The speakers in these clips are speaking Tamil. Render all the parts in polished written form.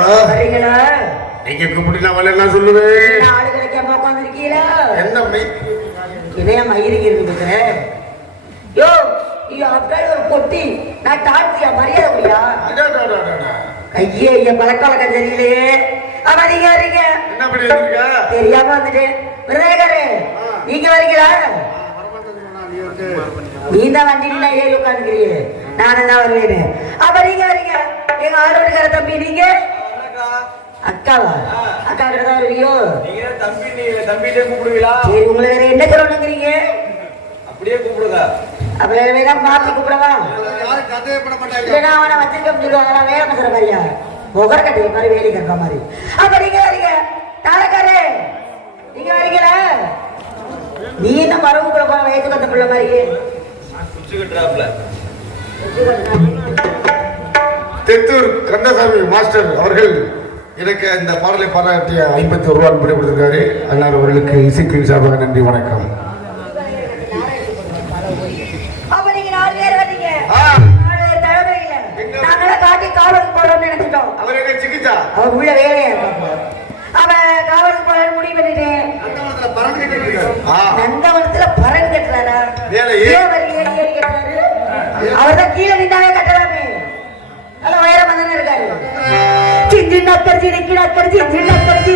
வரீங்களா? நீங்க கூப்பிட்டு நான் வரல சொல்லுவேன். ஆளு கிடைக்காம உட்காந்துருக்கீங்களா? என்ன இதையா மயிருக்கு இருக்கு யோ ஐயோ அப்படியே ஒரு பொட்டி நான் டாக்டரியா மரியாதை முடியா ஐயே ஐயா பழக்க தெரியலையே. வரீங்க வரீங்க என்ன பண்ணிருக்க? தெரியாம வந்துட்டேன். விருதுகாரே நீங்க வரீங்களா? நீ தான் வண்டியில ஏறி உட்காந்துக்கிறீங்க, நானும் தான் வருவேன். வரீங்க வரீங்க. எங்க ஆளுநருக்கார தம்பி நீங்க அக்காவா? அக்கா கிட்ட தான் வருவியோ? தம்பிட்டே கூப்பிடுவீங்களா? சரி உங்களை வேற என்ன சொல்லணுங்கிறீங்க? அப்படியே கூப்பிடுங்க. அப்படியே வேற மாத்தி கூப்பிடவா? இல்லைன்னா அவனை வச்சிருக்க சொல்லுவாங்களா? வேலை பேசுற மாதிரியா? முகர கட்டுற மாதிரி வேலி கட்டுற மாதிரி. நீங்க வரீங்க தாரக்காரே, நீங்க வரீங்களா? நீ என்ன மரபுக்குள்ள போற வயசுக்கு வந்த பிள்ளை மாதிரி தெத்தூர் கந்தசாமி மாஸ்டர் அவர்கள் எனக்கு இந்த பாடலை பாராட்டிய 51 ரூபாய் படி கொடுத்திருக்காரு. அன்னார் அவர்களுக்கு இசைக்கு சார்பாக நன்றி வணக்கம். அவர் உள்ள வேலையா இருக்காங்க. அவன் காவலுக்கு போற முடிவு பண்ணிட்டேன். நந்தவனத்துல பரன் கட்டுறாரா? அவர் தான் கீழே நின்றாவே கட்டலாமே. நல்ல உயரம் தானே இருக்காரு. சின்ன கட்சி நிக்கிற கட்சி சின்ன கட்சி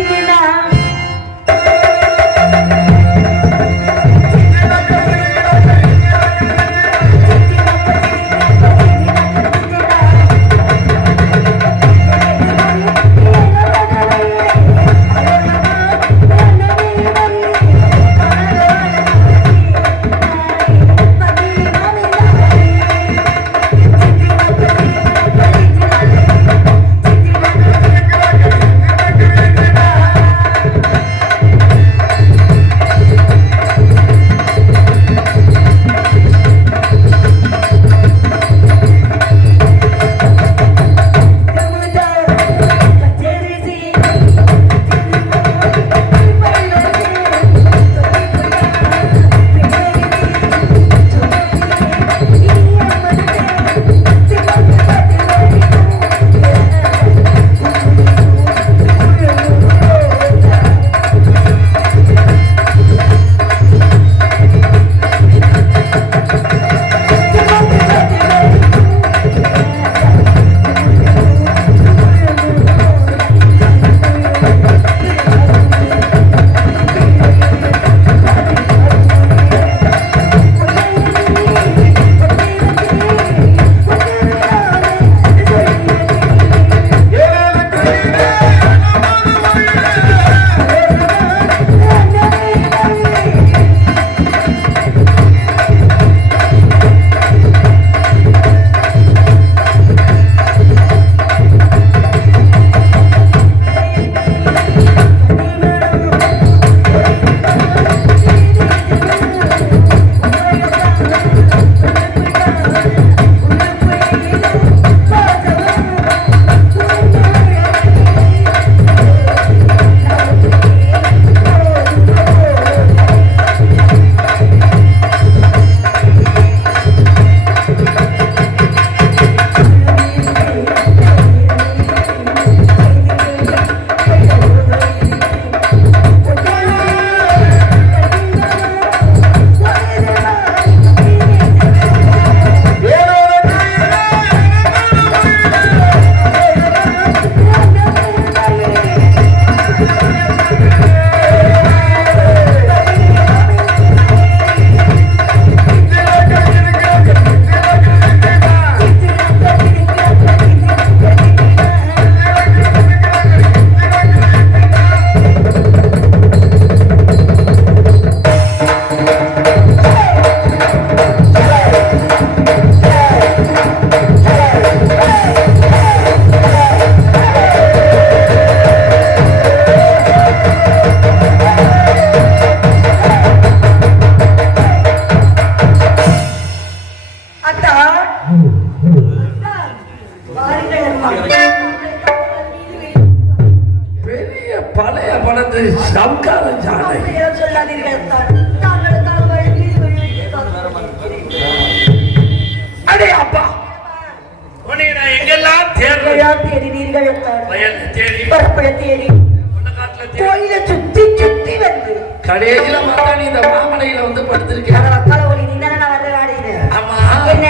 எங்கெல்லாம் தேர்தல் எங்களையா தேடினீர்கள் வயல்ல தேடி பரப்பட தேடி கொள்ளக்காட்டுல தேடி கோயில சுத்தி சுத்தி வந்து கடைசியில பார்த்தா நீ இந்த மாமலையில வந்து படுத்திருக்க அக்கால ஒளி நீ தானே நான் வர்ற ஆடுகிறேன் ஆமா என்ன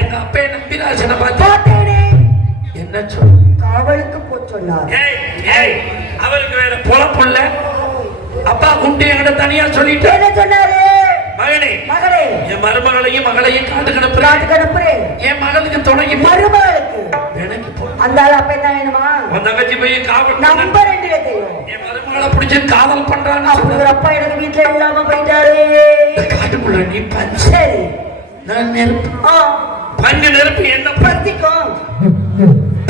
எங்க அப்பே நம்பிராசனை பார்த்து பார்த்தேனே என்ன சொல் காவலுக்கு போ சொன்னார் ஏய் ஏய் அவருக்கு வேற பொழப்புள்ள அப்பா குண்டி என்கிட்ட தனியா சொல்லிட்டு என்ன சொன்னாரு மகனே மகளே என் மருமகளையும் மகளையும் காட்டுக்கு அனுப்புறேன் காட்டுக்கு அனுப்புறேன் என் மகளுக்கு துணைக்கு மருமகளுக்கு எனக்கு போ அந்த ஆள் அப்ப என்ன வேணுமா உன் தங்கச்சி போய் காவல் நம்பர் 2 தெரியும் என் மருமகளை பிடிச்சு காதல் பண்றான்னு அப்படி ஒரு அப்பா எனக்கு வீட்டுல இல்லாம போயிட்டாரு இந்த காட்டுக்குள்ள நீ பஞ்சு சரி நான் நெருப்பு ஆ, பஞ்சு நெருப்பு என்ன பத்திக்கும்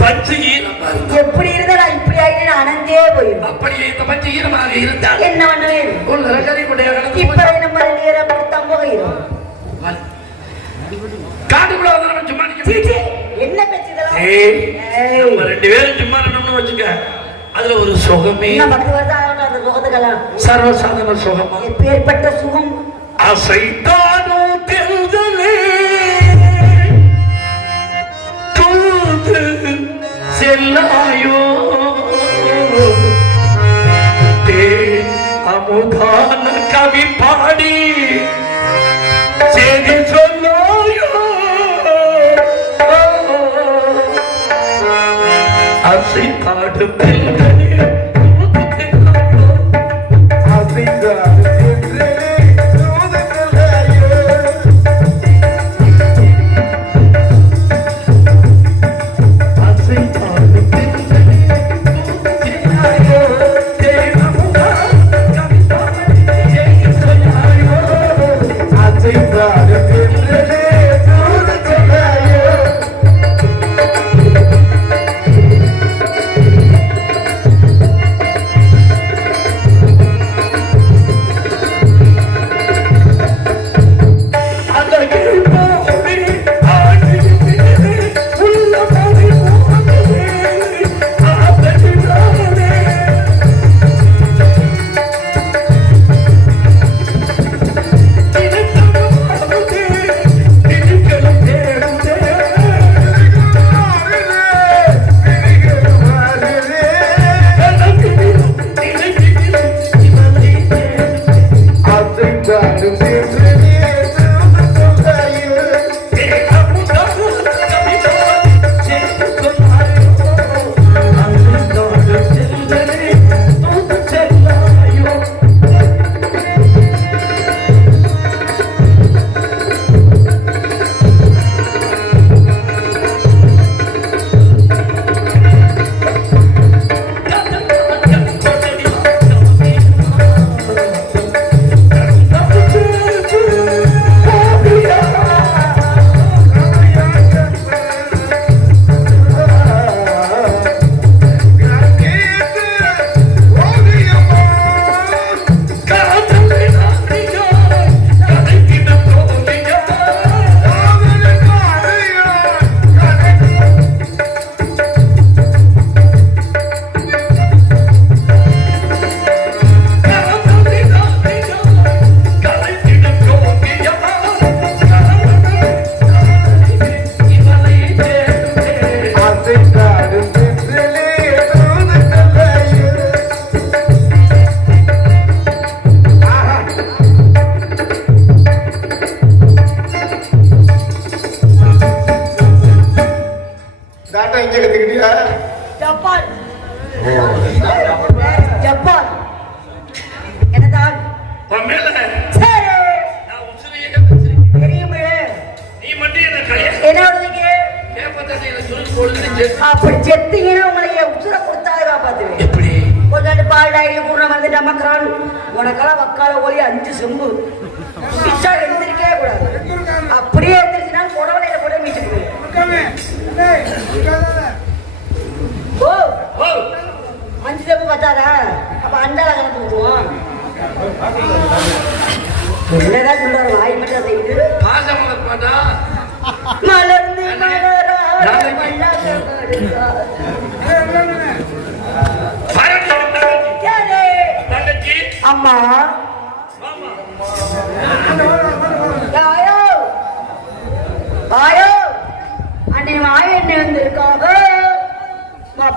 பஞ்சு ஈரமா இருந்தா எப்படி இருந்தா நான் இப்படி ஆயிட்டு அனந்தே போயிடும் அப்படியே இந்த பஞ்சு ஈரமாக இருந்தால் என்ன பண்ணுவேன் உள்ள கறி கொண்டையாக இப்ப நம்ம நேரம் கொடுத்தா போயிடும் காட்டுக்குள்ள வந்து சும்மா நிக்க சீச்சி, என்ன பேச்சுதெல்லாம் ஏய், ஏய், நம்ம 2 பேரும் சும்மா நின்னோம்னு வச்சுக்க அதுல ஒரு சுகமே இன்னும் 10 வருஷம் ஆகட்டும் அந்த சுகத்துக்கெல்லாம் சர்வசாதாரண சுகமா எப்பேற்பட்ட சுகம் அசைத்தானோ தெருதலே தூது செல்லாயோ அமுதான கவி பாடி செய்தி சொல்லாயோ அசைத்தாடு தெருதலே ஜப்பான் ஜப்பான் என்னதான் உன் மேல சரி நான் உசுரையே வச்சிருக்கேன். தெரியுமே நீ மட்டும் என்ன கையை என்ன பண்ணுவீங்க கேப்பத்தையில சுருக்கு போடுது அப்படி செத்தீங்கன்னா உங்களை உசுர கொடுத்தாது காப்பாத்துவேன் எப்படி கொஞ்சம் பால் டாயில கூட வந்து டமக்கிறான் உனக்கெல்லாம் வக்கால ஓலி 5 செம்பு பிச்சா எழுந்திருக்கவே கூடாது அப்படியே எழுந்திருச்சுன்னா புடவலையில கூட மீச்சுக்குவேன் ஓ ஓ 5 செம்பு பத்தாதா அப்ப அண்டால கலந்து விட்டுவோம் என்னதான் சொல்றாரு வாய் மட்டும் செய்யுது பாசமலர் பாட்டா மலர்ந்து மலராத மல்லாக யாரே தங்கச்சி அம்மா ஆமா யாயோ வாயோ அன்னை வாய என்ன வந்திருக்காங்க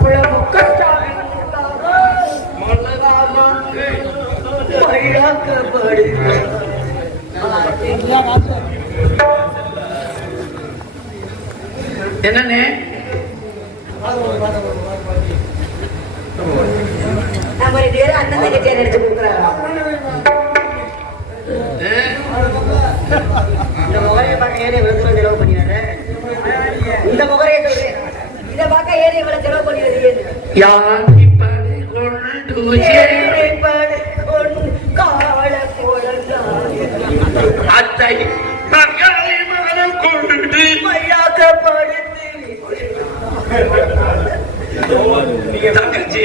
புள்ள முக்கட்டாக என்னன்னு நம்ம 2 பேரும் அண்ணன் தங்கச்சியார் எடுத்து கொடுக்குறாங்க. இந்த முகரையை பார்க்க ஏறி எவ்வளவு தூரம் செலவு பண்ணிடுற? இந்த முகரையை சொல்லு. இதை பார்க்க ஏறி எவ்வளவு செலவு பண்ணிடுறது? யார் இப்படி கொண்டு ஏறிப்படு கொண்டு கால போலந்தாய். அத்தை தங்காளி மனம் கொண்டு மையாக்கப்படுத்து. தங்கச்சி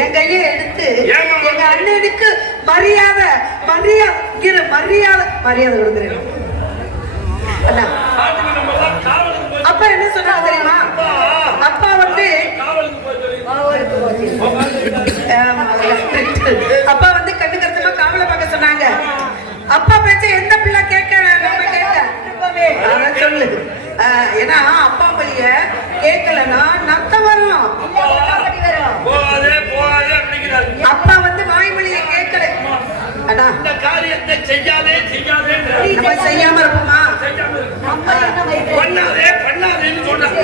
என் கையை எடுத்து எங்க அண்ணனுக்கு மரியாதை மரியாதை மரியாதை மரியாதை கொடுக்குறேன். அண்ணா அப்பா என்ன சொன்னாங்க தெரியுமா? அப்பா வந்து அப்பா வந்து கண்ணு கருத்தமா காவலை பார்க்க சொன்னாங்க. அப்பா பேச்ச எந்த பிள்ளை கேட்க நம்ம கேட்க சொல்லு. ஏன்னா அப்பா பள்ளிய கேட்கலன்னா நத்த வரும். அப்பா வந்து வாய்மொழியை கேட்கல. அண்ணா இந்த காரியத்தை செய்யாதே செய்யாதே நம்ம செய்யாம இருப்போமா? பண்ணாதே பண்ணாதேன்னு சொல்றாங்க.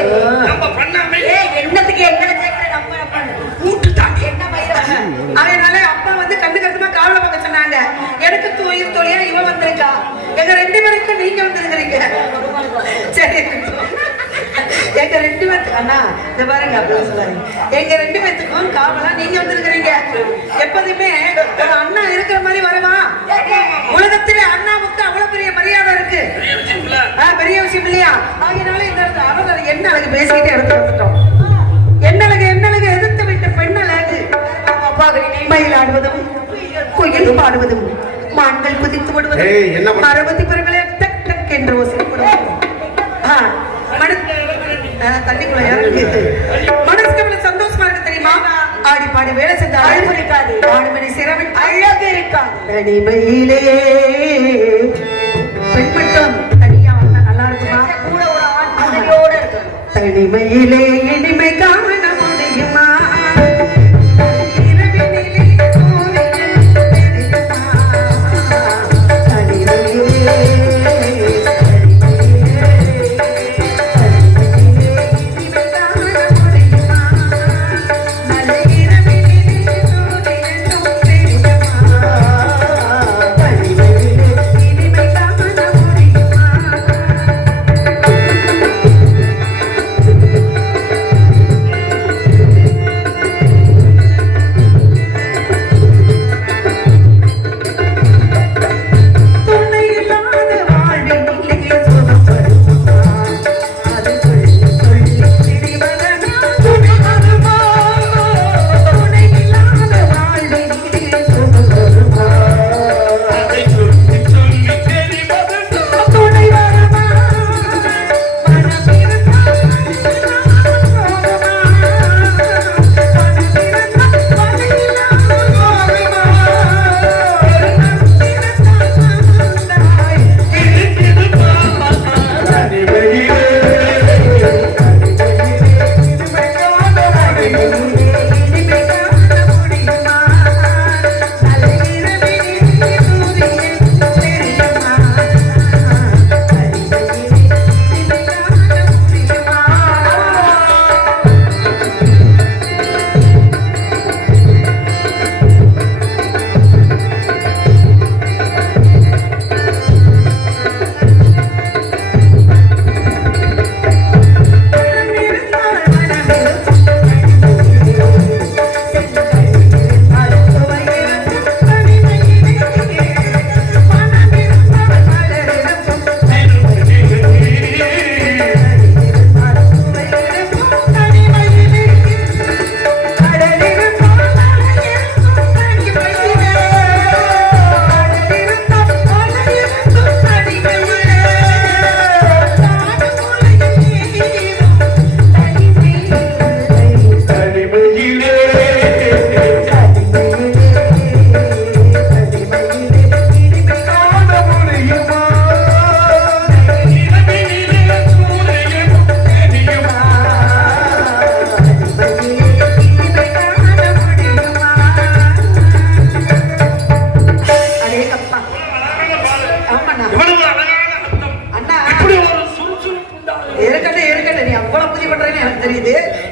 நம்ம பண்ணாம என்னத்துக்கு என்ன கேட்கல நம்ம கூட்டுட்டாங்க. என்ன பயிரும். அதனால அப்பா வந்து கண்ணு கருத்தமா காவலை பார்க்க சொன்னாங்க. எனக்கு தோயில் தோழியா இவன் வந்திருக்கா. எங்க 2 பேருக்கும் நீங்க வந்திருக்கிறீங்க. சரி எங்க 2 பேருக்கு அண்ணா இந்த பாருங்க அப்படி சொல்லாங்க. எங்க 2 பேருக்கும் காவலா நீங்க வந்திருக்கிறீங்க. எப்போதுமே ஒரு அண்ணா இருக்கிற மாதிரி வருமா? உலகத்திலே அண்ணாவுக்கு அவ்வளவு பெரிய மரியாதை இருக்கு. பெரிய விஷயம் இல்லையா? அதனால இந்த அவர் என்ன அழகு பேசிக்கிட்டே எடுத்து வந்துட்டோம். என்ன அழகு எதிர்த்து விட்ட பெண் அழகு. மயில் ஆடுவதும் குயில் பாடுவதும் மான்கள் குதித்து விடுவதும் ஏய், என்ன பண்ண- மரபத்தி பிறகுலே டக் டக் என்ற ஓசை போடும். தண்ணிக்குள்ள இறங்கி மனசுக்கு எவ்வளவு சந்தோஷமா இருக்கு தெரியுமா? ஆடி பாடி வேலை செஞ்ச அழகு இருக்காது, ஆடுமணி சிறவின் அழகு இருக்காது. தனிமையிலே பெண் மட்டும் தனியா வந்தா நல்லா இருக்குமா? கூட ஒரு ஆண் துணையோட இருக்கணும். தனிமையிலே இனிமை காண முடியுமா? இரவினிலே சூரியன் தெரியுமா? தனிமையிலே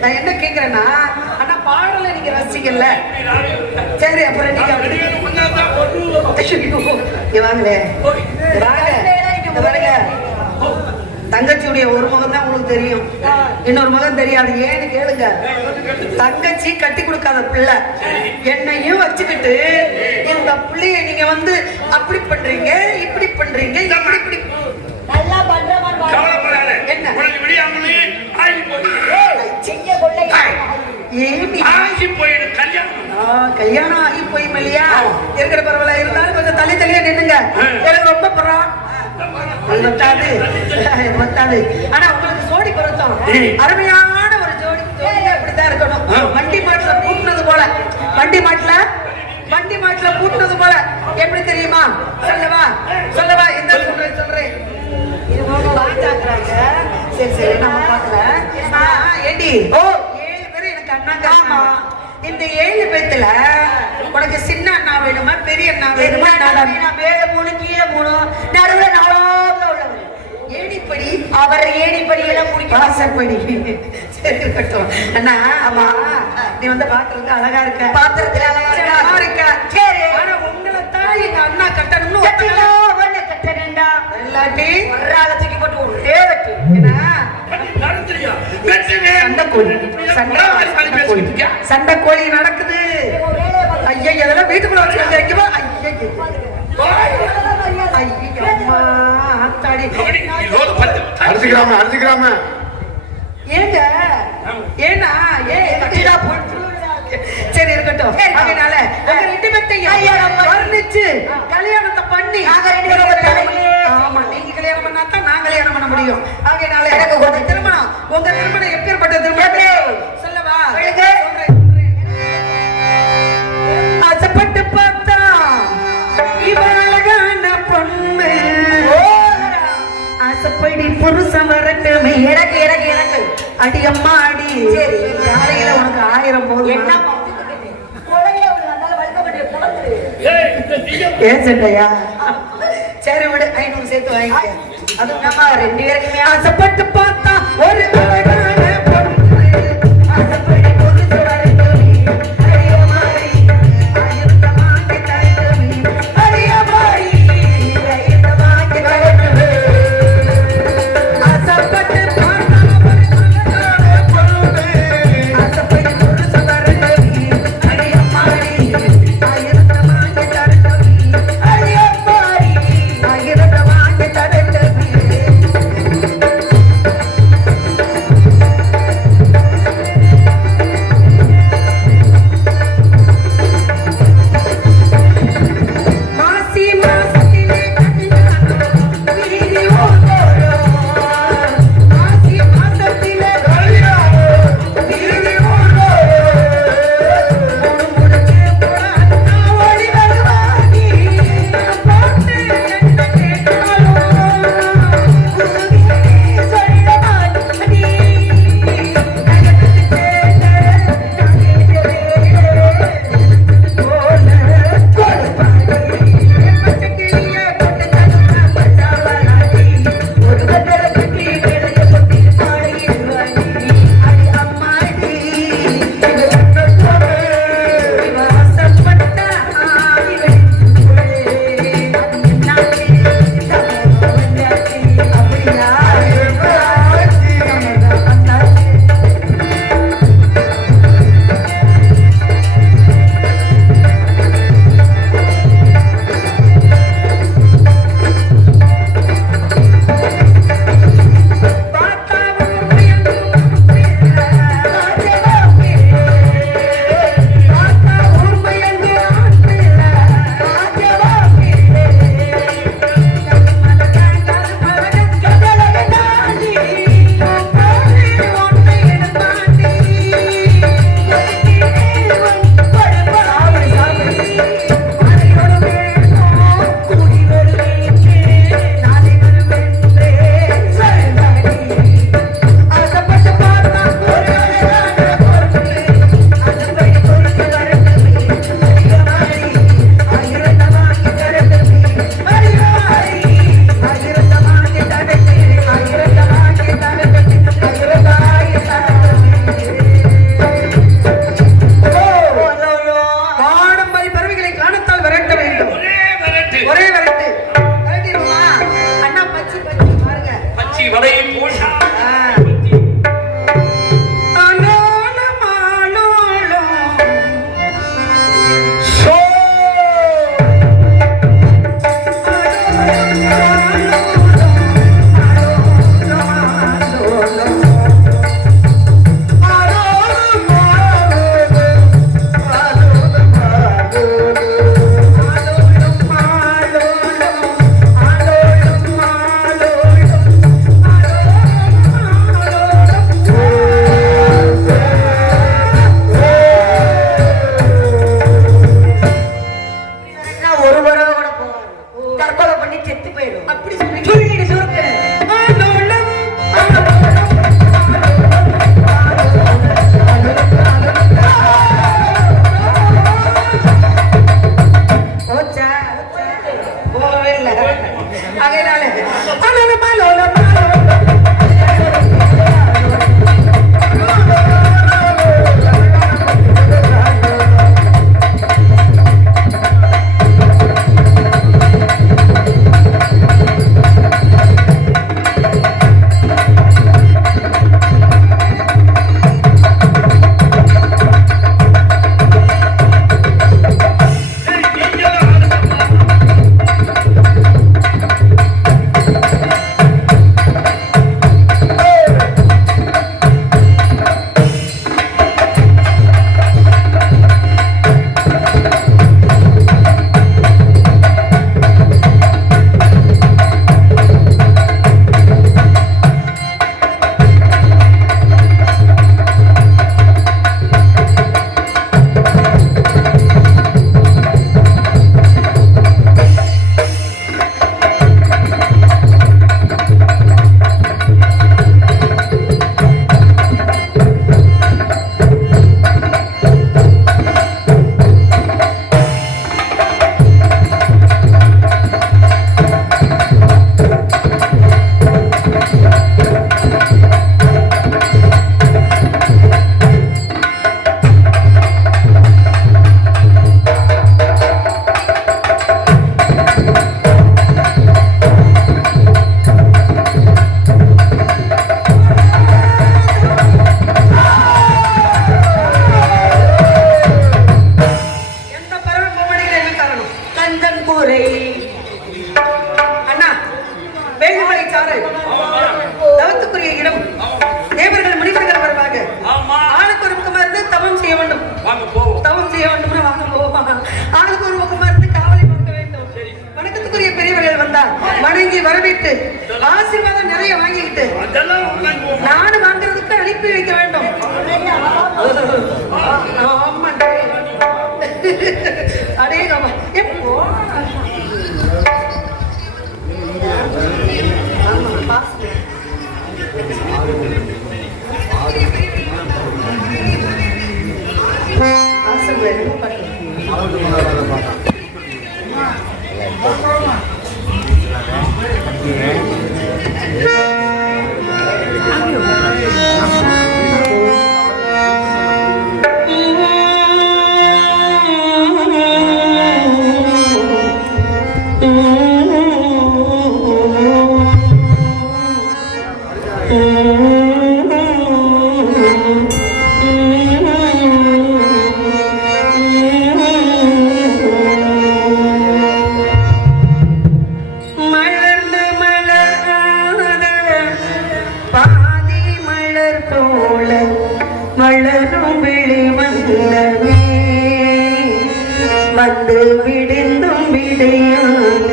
நான் என்ன கேக்குறேன்னா, அண்ணா பாடல நீங்க ரசிக்கல, சரி அப்புறம் நீங்க வாங்களே வாங்க. தங்கச்சியுடைய ஒரு முகம் தான் உங்களுக்கு தெரியும், இன்னொரு முகம் தெரியாது. ஏன்னு கேளுங்க, தங்கச்சி கட்டி கொடுக்காத பிள்ளை என்னையும் வச்சுக்கிட்டு இந்த பிள்ளைய நீங்க வந்து அப்படி பண்றீங்க இப்படி பண்றீங்க இப்படி நல்லா பண்ற என்ன கல்யாணம் ஆகி போய் இல்லையா இருக்கிற பரவாயில்ல, இருந்தாலும் கொஞ்சம் தள்ளி தள்ளியா நின்னுங்க. எனக்கு ரொம்ப பரம் மத்தாது. ஆனா உங்களுக்கு ஜோடி பொருத்தம் அருமையான ஒரு ஜோடி. அப்படித்தான் இருக்கணும். வண்டி மாட்டுல பூட்டினது போல, வண்டி மாட்டுல பூட்டினது போல. எப்படி தெரியுமா? சொல்லவா இந்த சொல்றேன். சரி சரி நம்ம பாக்கலாம். ஏடி 7 பேரு எனக்கு அண்ணாங்க. இந்த 7 பேத்துல உனக்கு சின்ன அண்ணா வேணுமா பெரிய அண்ணா வேணுமா? மேல 3 கீழே 3 நடுவுல 4 உள்ளவர். ஏணிப்படி அவர் ஏணிப்படி எல்லாம் முடிக்க வாசப்படி. சரி இருக்கட்டும் அண்ணா. ஆமா நீ வந்து பாக்குறதுக்கு அழகா இருக்க, பாத்திரத்துல அழகா இருக்க. சரி ஆனா உங்களை தான் எங்க அண்ணா கட்டணும்னு கட்டணும்டா. எல்லாட்டி ஒரு ஆளை தூக்கி போட்டு ஒரே வெட்டு. சண்டை கோழி நடக்குது. ஐயா அதெல்லாம் வீட்டுக்குள்ள வச்சு வைக்கவா? அடிச்சுக்கிறாம ஏங்க ஏன்னா சரி இருக்கட்டும். அதனால 2 பேர்த்தையும் வர்ணிச்சு கல்யாணத்தை பண்ணி அடி அம்மா அடி சரி. காலையில உனக்கு 1000 போதும் என்ன கொலையில அதனால வலிக்கப்பட்டு புலந்து ஏய், இந்த நீங்க- ஏன் சட்டையா சரி விடு 500 சேர்த்து வாங்கிக்க அது நம்ம 2 பேருக்குமே ஆசைப்பட்டு பார்த்தா ஒரு அழகான பொண்ணு ஆசைப்படி பொறுத்து வரட்டுமே அடிய மாறி ஆயிரத்த வாங்கி தரட்டுமே அடிய மாறி ஆயிரத்த வாங்கி தரட்டுமே ஆசைப்பட்டு பார்த்தா ஒரு அழகான பொண்ணு ஆசைப்படி பொறுத்து வரட்டுமே அடிய மாறி ஆயிரத்த வாங்கி தரட்டுமே அடிய மாறி ஆயிரத்த வாங்கி தரட்டுமே மாசி மாசத்திலே கல்யாணம் வீதி ஓடோடும் மாசி மாசத்திலே கல்யாணம் வீதி ஓடோடும் முடிச்சு போனா ஓடி வருவாடி பார்த்து என்ன கேட்டாலும் குருவியே சொல்ல மாட்டேன் நகத்துக்கு வானம்பாடி பறவைகளை காணத்தால் விரட்ட வேண்டும் ஒரே விரட்டு. ஒரே விரட்டு விரட்டிடுமா அண்ணா பச்சி பச்சி பாருங்க பச்சி வலையை போஷா. அலோலம், அலோலம். சோ. ஒரு தடவை கூட போவாரு தற்கொலை பண்ணி செத்து போயிடும் அப்படி சொல்லி சொல்லிடு சுருக்கு போச்சா போகவே இல்லை அதனால அலோலம், அலோலம், அலோலம். ஏய், நீங்க பாரு தவத்துக்குரிய இடம். தேவர்கள் முனிவர்கள் வருவாங்க. ஆமா ஆளுக்கு ஒரு பக்கமா இருந்து தவம் செய்ய வேண்டும். வாங்க போவோம். தவம் செய்ய வேண்டும்னா வாங்க போவாங்க. ஆளுக்கு ஒரு பக்கமா இருந்து காவலை பார்க்க வேண்டும். வணக்கத்துக்குரிய பெரியவர்கள் வந்தா வணங்கி வரவேற்று ஆசீர்வாதம் நிறைய வாங்கிக்கிட்டு அதெல்லாம் உட்காந்து நானும் வாங்குறதுக்கு அனுப்பி வைக்க வேண்டும். ஆமாண்டே. அடேங்கப்பா. எப்போ மலரும் விழி வந்தவே வந்து விடிந்தும் விடையாக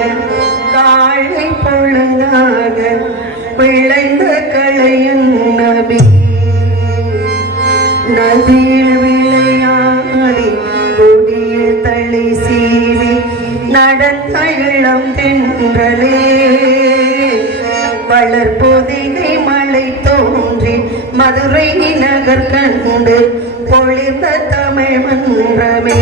காலை பொழுதாக விளைந்த களையன் நபி நதியில் விளையாடி கொடியில் தளி சீவி நடந்த இளம் தென்றலே வளர்பொதிகை மலை தோன்றி மதுரை நகர் கண்டு பொழிந்த தமிழ் மன்றமே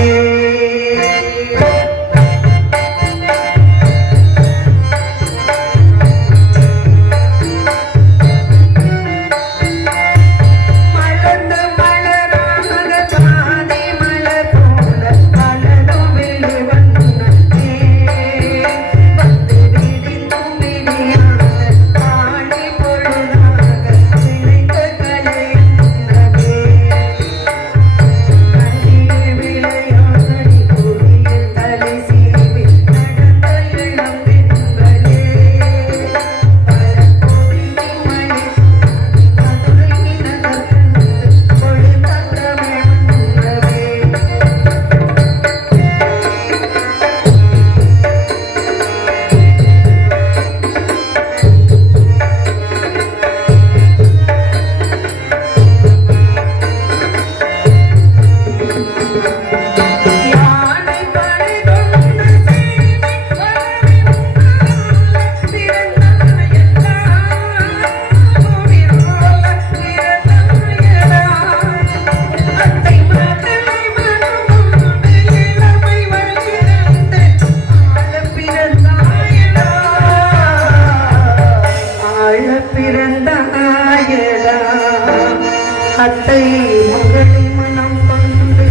அத்தை மகளை மனம் கொண்டு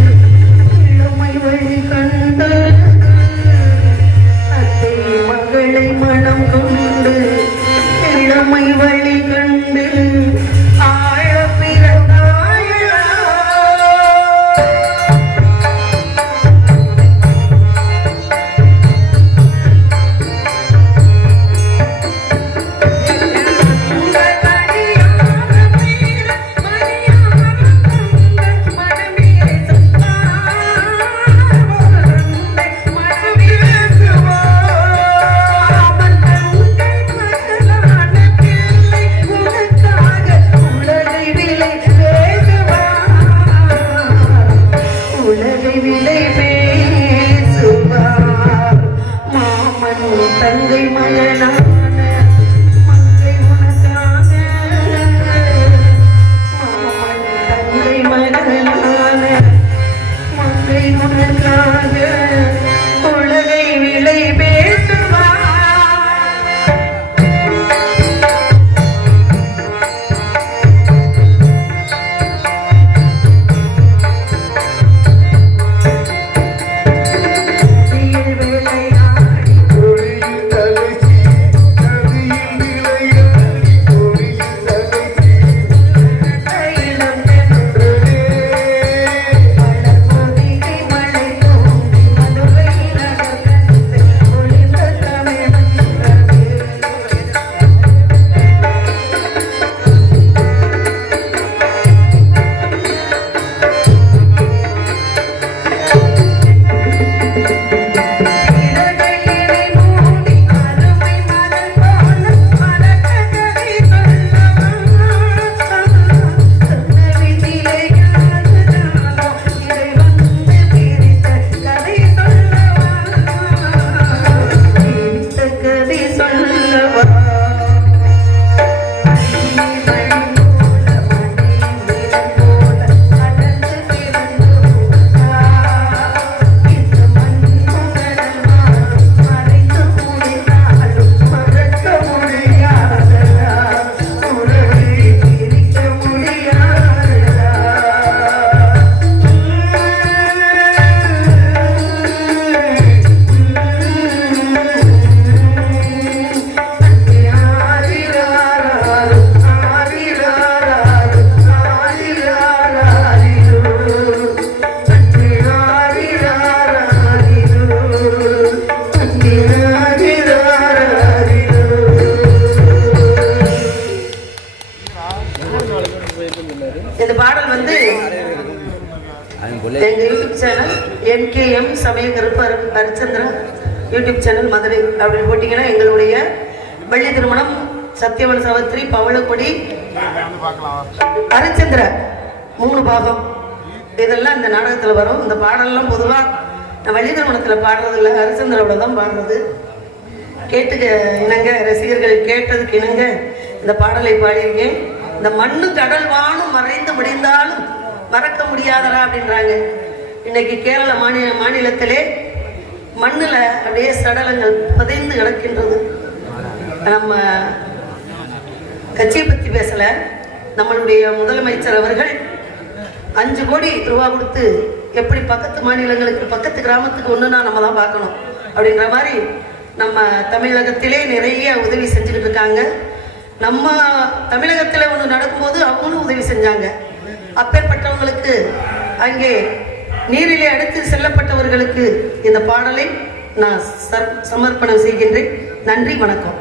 இளமை வழி கண்டு அத்தை மகளை மனம் கொண்டு இளமை வழி கண்டு ஆழ பிறந்தாயடா தங்கை மகனான மங்கை உனக்காக மாமன் தங்கை மகனான மங்கை உனக்காக உலகை விலை பேசுவார் அல்லவா இந்த பாடல் வந்து எங்க YouTube channel NKM Samayakaruppu Harichandra YouTube channel Madurai அப்படின்னு போட்டீங்கன்னா எங்களுடைய வெள்ளி திருமணம் சத்தியவன் சவத்ரி பவளக்கொடி ஹரிச்சந்திர 3 பாகம் இதெல்லாம் இந்த நாடகத்துல வரும். இந்த பாடல்லாம் பொதுவா நான் வெள்ளி திருமணத்துல பாடுறது இல்லை, ஹரிச்சந்திராவோட தான் பாடுறது. கேட்டுக்க இணங்க ரசிகர்கள் கேட்டதுக்கு இணங்க இந்த பாடலை பாடியிருக்கேன். இந்த மண்ணு கடல் வானும் மறைந்து முடிந்தாலும் மறக்க முடியாதரா அப்படின்றாங்க. இன்னைக்கு கேரள மாநிலத்திலே மண்ணுல அப்படியே சடலங்கள் புதைந்து கிடக்கின்றது. நம்ம கட்சியை பத்தி பேசல, நம்மளுடைய முதலமைச்சர் அவர்கள் 5 கோடி ரூபாய் கொடுத்து எப்படி பக்கத்து மாநிலங்களுக்கு பக்கத்து கிராமத்துக்கு ஒண்ணுன்னா நம்ம தான் பார்க்கணும் அப்படின்ற மாதிரி நம்ம தமிழகத்திலே நிறைய உதவி செஞ்சுக்கிட்டு இருக்காங்க. நம்ம தமிழகத்தில் ஒன்று நடக்கும்போது அவங்களும் உதவி செஞ்சாங்க. அப்பேற்பட்டவங்களுக்கு அங்கே நீரிலே அடித்து செல்லப்பட்டவர்களுக்கு இந்த பாடலை நான் சமர்ப்பணம் செய்கின்றேன். நன்றி, வணக்கம்.